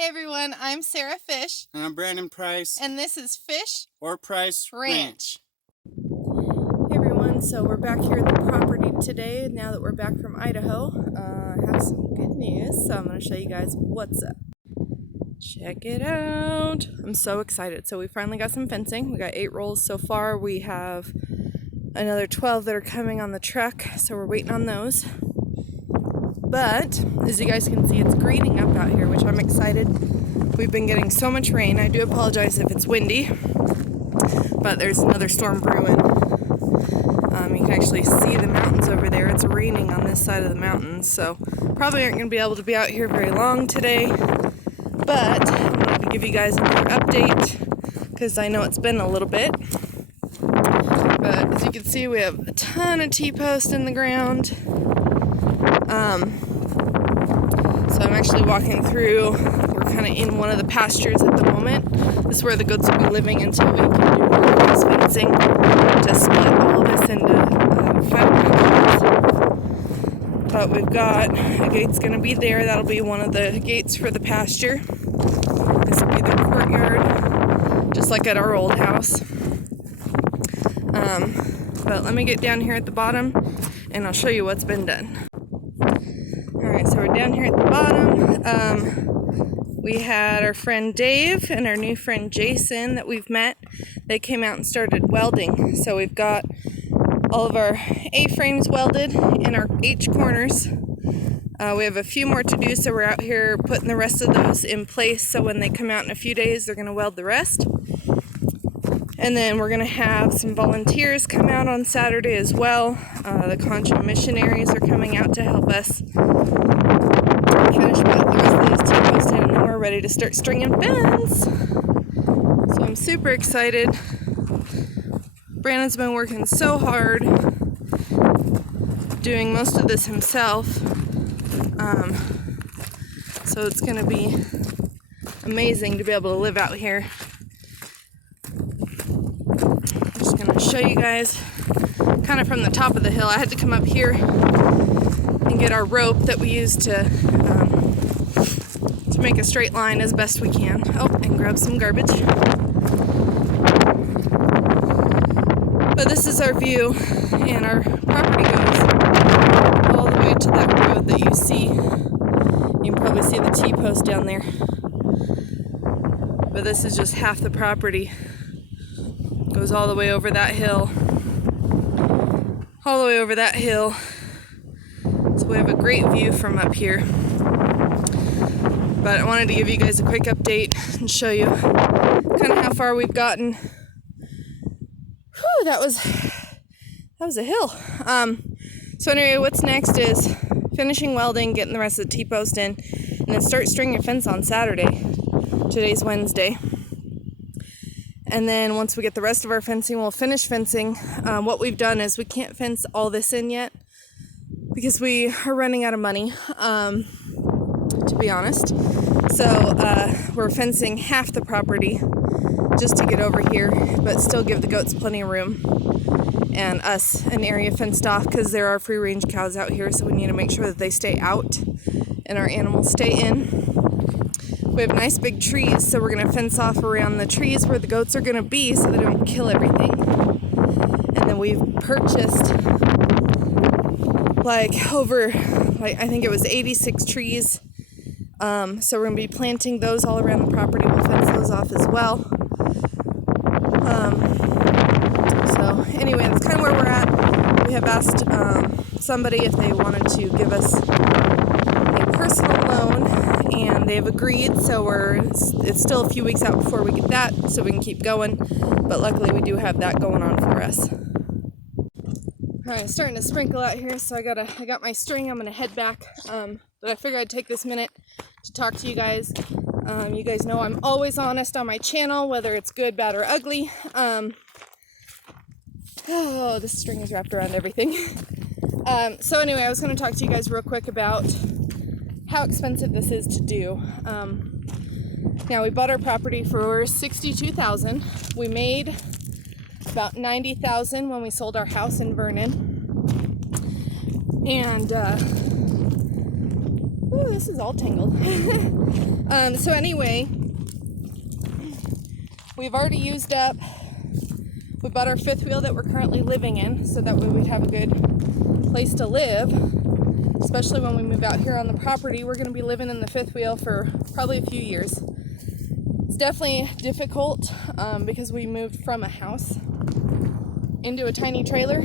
Hey everyone, I'm Sarah Fish. And I'm Brandon Price. And this is Fish or Price Ranch. Hey everyone, so we're back here at the property today now that we're back from Idaho. I have some good news, so I'm going to show you guys what's up. Check it out. I'm so excited. So we finally got some fencing. We got 8 rolls so far. We have another 12 that are coming on the truck, so we're waiting on those. But as you guys can see, it's greening up out here, which I'm excited. We've been getting so much rain. I do apologize if it's windy, but there's another storm brewing. You can actually see the mountains over there. It's raining on this side of the mountains, so probably aren't going to be able to be out here very long today. But I wanted to give you guys another update because I know it's been a little bit. But as you can see, we have a ton of T-posts in the ground. So I'm actually walking through. We're kind of in one of the pastures at the moment. This is where the goats will be living until we can do cross fencing to split all this into 5 pastures. But we've got a gate's going to be there. That'll be one of the gates for the pasture. This will be the courtyard, just like at our old house. But let me get down here at the bottom and I'll show you what's been done. Alright, so we're down here at the bottom. We had our friend Dave and our new friend Jason that we've met. They came out and started welding. So we've got all of our A-frames welded in our H corners. We have a few more to do, so we're out here putting the rest of those in place. So when they come out in a few days, they're going to weld the rest. And then we're going to have some volunteers come out on Saturday as well. The Concho missionaries are coming out to help us finish the rest of these T-posts in, and then we're ready to start stringing fence. So I'm super excited. Brandon's been working so hard, doing most of this himself. So it's going to be amazing to be able to live out here. Show you guys kind of from the top of the hill. I had to come up here and get our rope that we use to make a straight line as best we can. Oh, and grab some garbage. But this is our view, and our property goes all the way to that road that you see. You can probably see the T-post down there. But this is just half the property. Goes all the way over that hill. All the way over that hill. So we have a great view from up here. But I wanted to give you guys a quick update and show you kind of how far we've gotten. Whew, that was a hill. So anyway, what's next is finishing welding, getting the rest of the T-post in, and then start stringing a fence on Saturday. Today's Wednesday. And then once we get the rest of our fencing, we'll finish fencing. What we've done is we can't fence all this in yet because we are running out of money, to be honest. So we're fencing half the property just to get over here, but still give the goats plenty of room and us an area fenced off because there are free-range cows out here, so we need to make sure that they stay out and our animals stay in. We have nice big trees, so we're going to fence off around the trees where the goats are going to be so they don't kill everything. And then we've purchased I think it was 86 trees. So we're going to be planting those all around the property. We'll fence those off as well. So anyway, that's kind of where we're at. We have asked somebody if they wanted to give us a personal loan, and they've agreed, so it's still a few weeks out before we get that, so we can keep going, but luckily we do have that going on for us. Alright, it's starting to sprinkle out here, so I got my string. I'm gonna head back, but I figured I'd take this minute to talk to you guys. You guys know I'm always honest on my channel, whether it's good, bad, or ugly. Oh, this string is wrapped around everything. So anyway, I was going to talk to you guys real quick about how expensive this is to do. Now, we bought our property for $62,000. We made about $90,000 when we sold our house in Vernon. And Ooh, this is all tangled. So anyway, we've already used up, we bought our fifth wheel that we're currently living in, so that way we'd have a good place to live, especially when we move out here on the property. We're going to be living in the fifth wheel for probably a few years. It's definitely difficult because we moved from a house into a tiny trailer.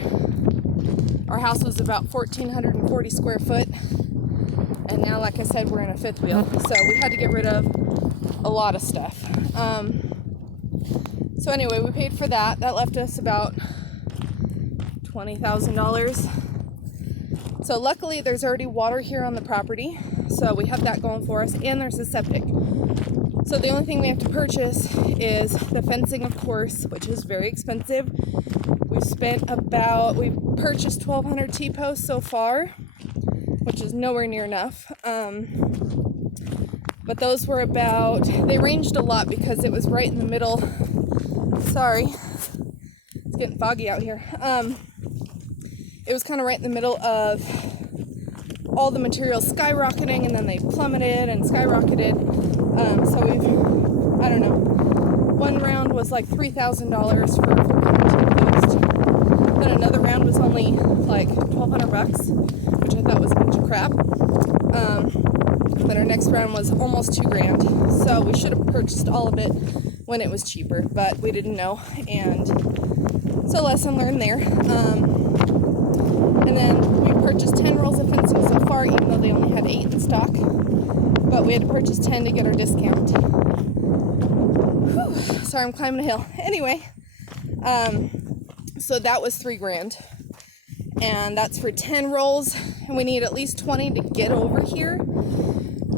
Our house was about 1,440 square foot, and now, like I said, we're in a fifth wheel, so we had to get rid of a lot of stuff. So anyway, we paid for that. That left us about $20,000. So luckily there's already water here on the property, so we have that going for us, and there's a septic. So the only thing we have to purchase is the fencing, of course, which is very expensive. We've purchased 1,200 T-posts so far, which is nowhere near enough. But those were they ranged a lot because it was right in the middle. Sorry, it's getting foggy out here. It was kind of right in the middle of all the materials skyrocketing, and then they plummeted and skyrocketed. So I don't know, one round was like $3,000 for 400 T-posts. Then another round was only like $1,200, which I thought was a bunch of crap. Then our next round was almost $2,000. So we should have purchased all of it when it was cheaper, but we didn't know, and so lesson learned there. And then we purchased 10 rolls of fencing so far, even though they only had 8 in stock. But we had to purchase 10 to get our discount. Whew, sorry, I'm climbing a hill. Anyway, so that was $3,000. And that's for 10 rolls. And we need at least 20 to get over here.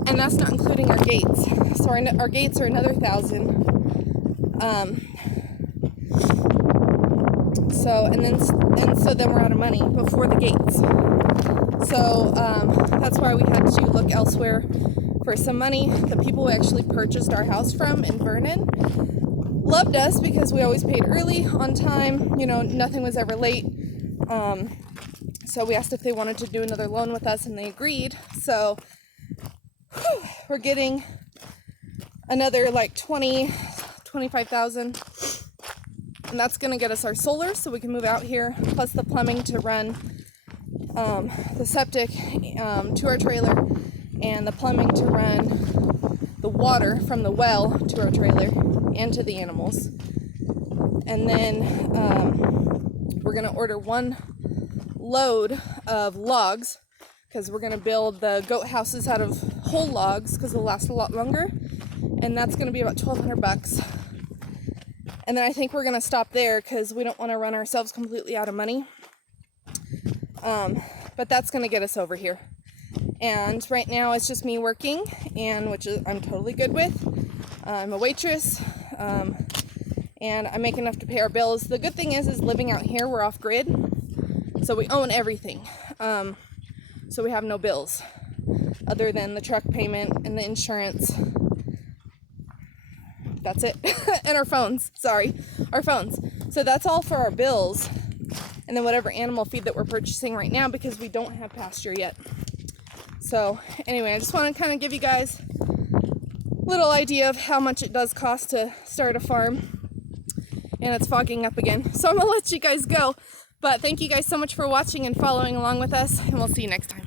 And that's not including our gates. So our gates are another $1,000. So then we're out of money before the gates. So that's why we had to look elsewhere for some money. The people who actually purchased our house from in Vernon loved us because we always paid early, on time. You know, nothing was ever late. So we asked if they wanted to do another loan with us, and they agreed. So we're getting another like $25,000. And that's going to get us our solar so we can move out here, plus the plumbing to run the septic to our trailer, and the plumbing to run the water from the well to our trailer and to the animals. And then we're going to order one load of logs, because we're going to build the goat houses out of whole logs because they'll last a lot longer, and that's going to be about $1,200. And then I think we're going to stop there because we don't want to run ourselves completely out of money. But that's going to get us over here. And right now it's just me working, and which I'm totally good with. I'm a waitress, and I make enough to pay our bills. The good thing is living out here, we're off grid, so we own everything. So we have no bills other than the truck payment and the insurance. That's it. And our phones. Our phones. So that's all for our bills. And then whatever animal feed that we're purchasing right now, because we don't have pasture yet. So anyway, I just want to kind of give you guys a little idea of how much it does cost to start a farm. And it's fogging up again. So I'm going to let you guys go. But thank you guys so much for watching and following along with us. And we'll see you next time.